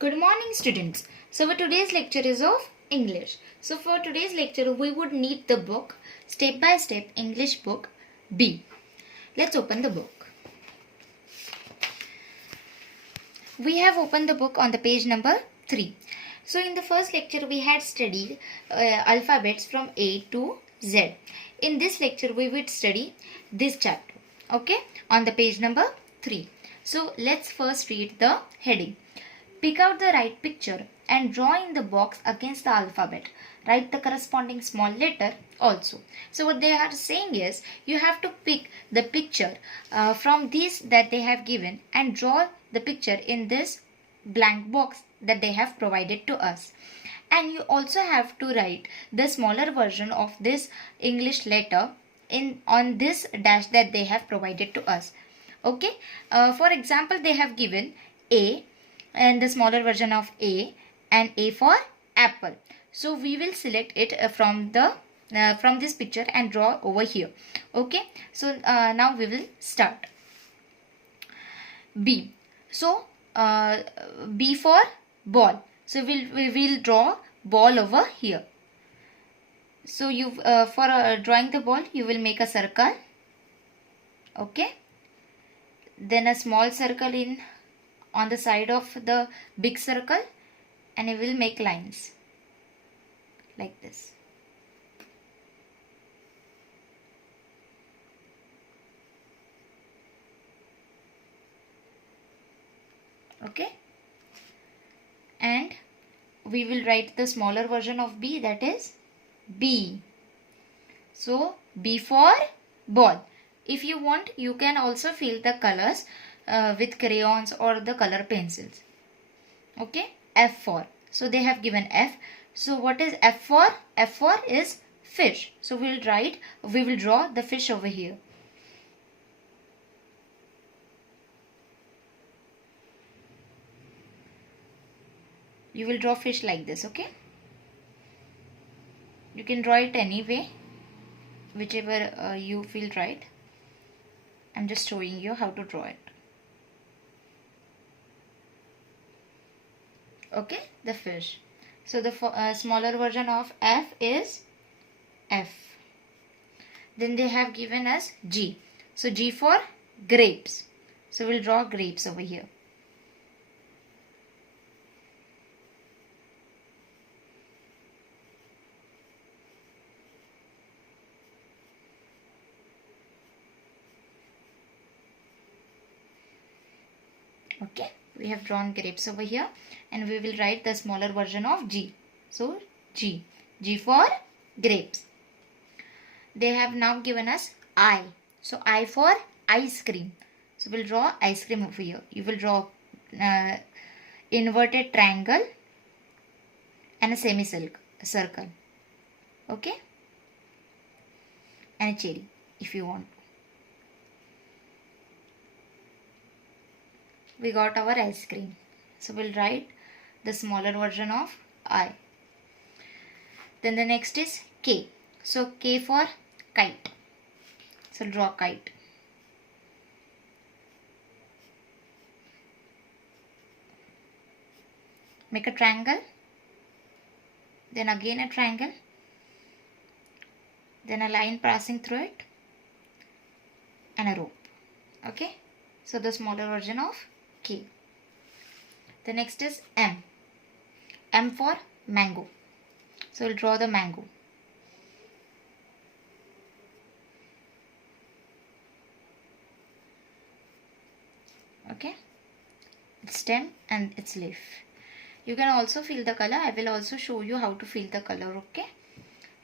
Good morning, students. So for today's lecture is of English. So for today's lecture we would need the book Step by Step English Book B. Let's open the book. We have opened the book on the page number 3. So in the first lecture we had studied alphabets from A to Z. In this lecture we would study this chapter. Okay, on the page number 3. So let's first read the heading. Pick out the right picture and draw in the box against the alphabet. Write the corresponding small letter also. So what they are saying is you have to pick the picture from these that they have given and draw the picture in this blank box that they have provided to us. And you also have to write the smaller version of this English letter on this dash that they have provided to us. Okay. For example, they have given A and the smaller version of A and A for apple. So we will select it from this picture and draw over here. Okay. So now we will start. B. So B for ball. So we will draw ball over here. So you for drawing the ball you will make a circle. Okay. Then a small circle on the side of the big circle, and you will make lines like this. Okay, and we will write the smaller version of B, that is B. So B for ball. If you want, you can also fill the colors with crayons or the color pencils. Okay, F for. So they have given F. So what is F for? F for is fish. So we will draw the fish over here. You will draw fish like this, okay? You can draw it any way, whichever you feel right. I'm just showing you how to draw it. Okay, the fish. So the smaller version of F is F. Then they have given us G. So G for grapes. So we'll draw grapes over here. Okay, we have drawn grapes over here, and we will write the smaller version of G. So G. G for grapes. They have now given us I. So I for ice cream. So we'll draw ice cream over here. You will draw inverted triangle and a semicircle. Okay, and a cherry if you want. We got our ice cream. So we'll write the smaller version of I. Then the next is K. So K for kite. So draw kite. Make a triangle. Then again a triangle. Then a line passing through it. And a rope. Okay. So the smaller version of K. The next is M. M for mango. So we'll draw the mango. Okay. Its stem and its leaf. You can also fill the color. I will also show you how to fill the color. Okay.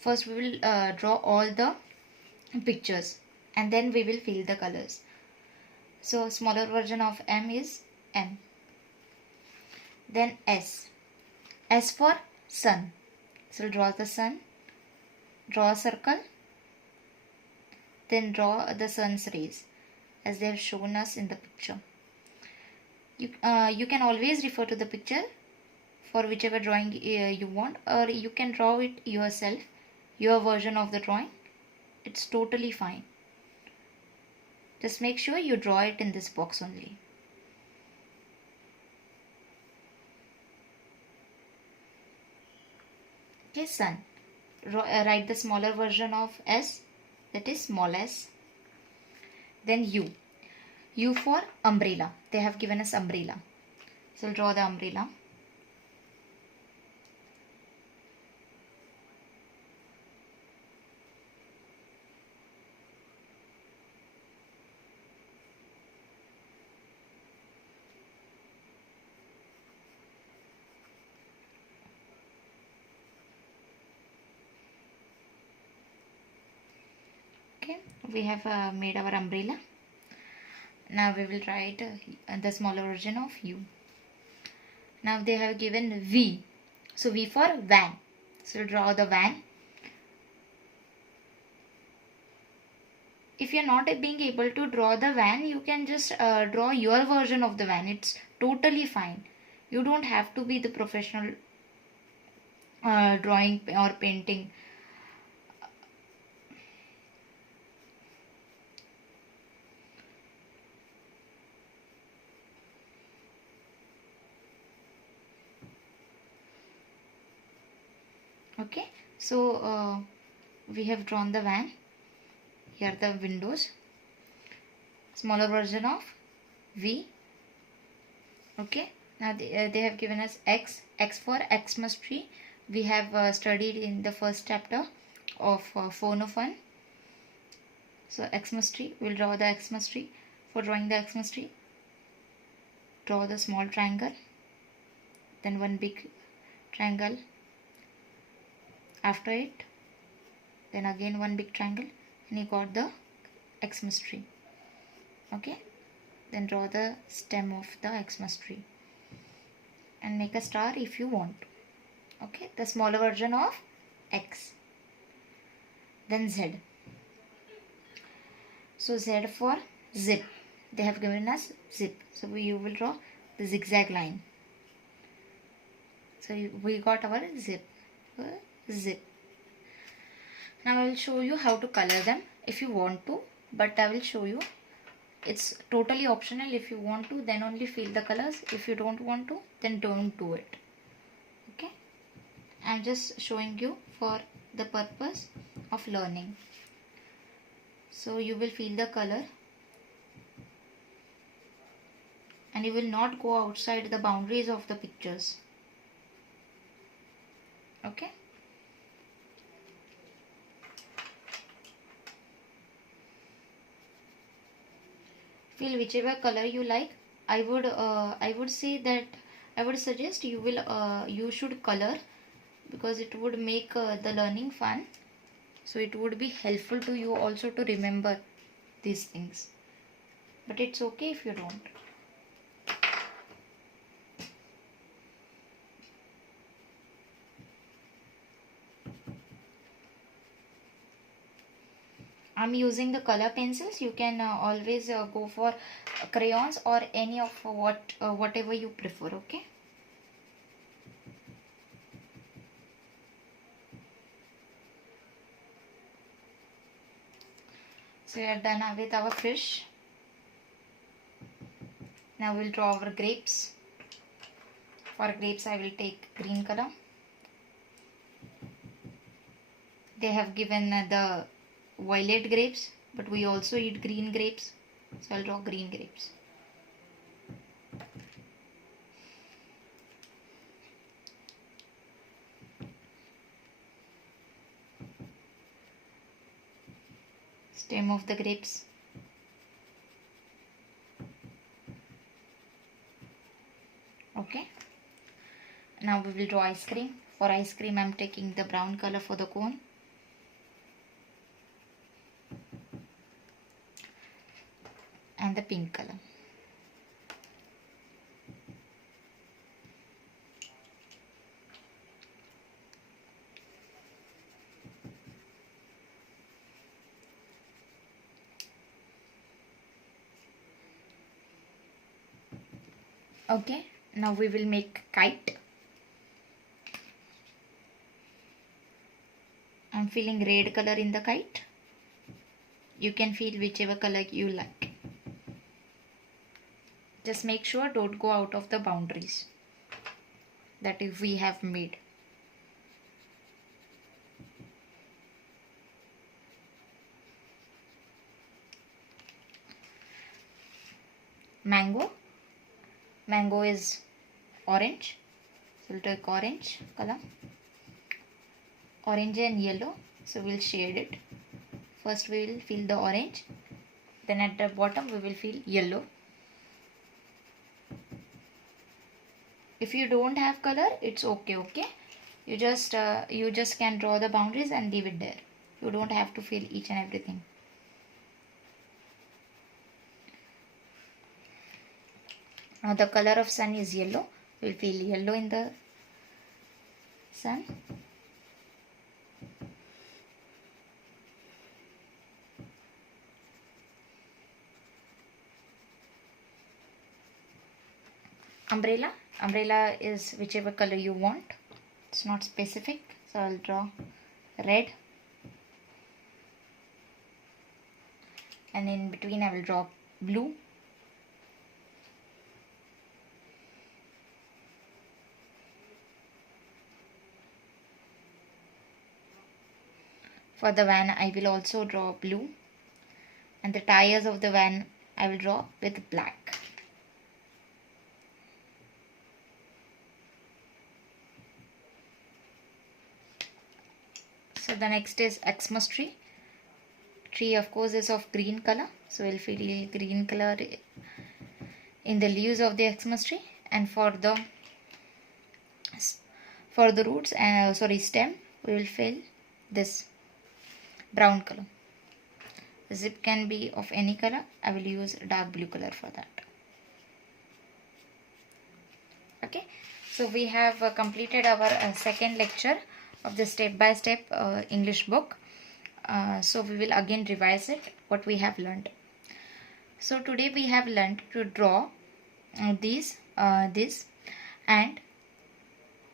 First we will draw all the pictures and then we will fill the colors. So smaller version of M is M. Then S. S for sun. So draw the sun. Draw a circle. Then draw the sun's rays as they have shown us in the picture. You can always refer to the picture for whichever drawing you want, or you can draw it yourself, your version of the drawing. It's totally fine. Just make sure you draw it in this box only. Okay, sun. Write the smaller version of S, that is small s. Then U. U for umbrella. They have given us umbrella. So we'll draw the umbrella. Okay, we have made our umbrella. Now we will write the smaller version of U. Now they have given V. So V for van. So draw the van. If you're not being able to draw the van, you can just draw your version of the van. It's totally fine. You don't have to be the professional drawing or painting. Okay, so we have drawn the van. Here are the windows. Smaller version of V. Okay, now they have given us X. X for Xmas tree. We have studied in the first chapter of Phone of Fun. So Xmas tree, we'll draw the Xmas tree. For drawing the Xmas tree, draw the small triangle, then one big triangle after it, then again one big triangle, and you got the Xmas tree. Okay, then draw the stem of the Xmas tree and make a star if you want. Okay, the smaller version of X. Then Z. So Z for zip. They have given us zip. So you will draw the zigzag line. So we got our zip. Zip. Now I will show you how to color them if you want to, but I will show you. It's totally optional. If you want to, then only fill the colors. If you don't want to, then don't do it. Okay, I'm just showing you for the purpose of learning. So you will feel the color and you will not go outside the boundaries of the pictures. Okay, feel whichever color you like. I would say that I would suggest you should color, because it would make the learning fun. So it would be helpful to you also to remember these things. But it's okay if you don't. I'm using the color pencils. You can always go for crayons or any of whatever you prefer. Okay. So we are done with our fish. Now we'll draw our grapes. For grapes I will take green color. They have given the violet grapes, but we also eat green grapes. So I'll draw green grapes. Stem of the grapes. Okay. Now we will draw ice cream. For ice cream I am taking the brown color for the cone. And the pink color. Okay, now we will make kite. I'm feeling red color in the kite. You can feel whichever color you like. Just make sure don't go out of the boundaries that we have made. mango. Mango is orange, so we'll take orange color, orange and yellow, so we'll shade it. First we will fill the orange, then at the bottom we will fill yellow. If you don't have color, it's okay. You just can draw the boundaries and leave it there. You don't have to fill each and everything. Now the color of sun is yellow. We'll fill yellow in the sun. Umbrella is whichever color you want. It's not specific, so I'll draw red, and in between I will draw blue. For the van I will also draw blue, and the tires of the van I will draw with black. So the next is Xmas tree. Tree of course is of green color, so we'll fill green color in the leaves of the Xmas tree, and for the roots and stem we will fill this brown color. The zip can be of any color. I will use dark blue color for that. Okay, so we have completed our second lecture of the step-by-step English book. So we will again revise it, what we have learned. So today we have learned to draw this and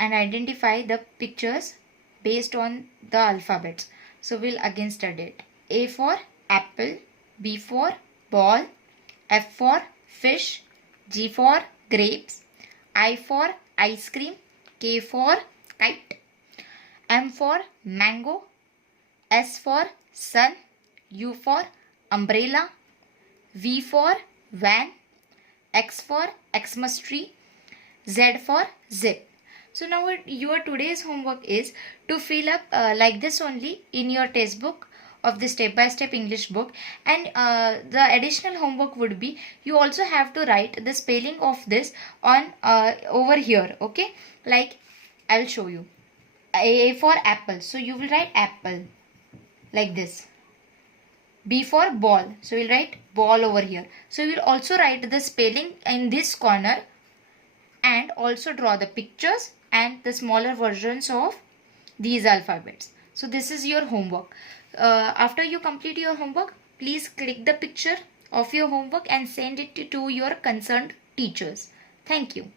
identify the pictures based on the alphabets. So we'll again study it. A for apple, B for ball, F for fish, G for grapes, I for ice cream, K for kite, M for mango, S for sun, U for umbrella, V for van, X for Xmas tree, Z for zip. So now your today's homework is to fill up like this only in your textbook of the step-by-step English book, and the additional homework would be you also have to write the spelling of this on over here. Okay, like I'll show you. A for apple, so you will write apple like this. B for ball, so we'll write ball over here. So you will also write the spelling in this corner and also draw the pictures and the smaller versions of these alphabets. So this is your homework. After you complete your homework, please click the picture of your homework and send it to your concerned teachers. Thank you.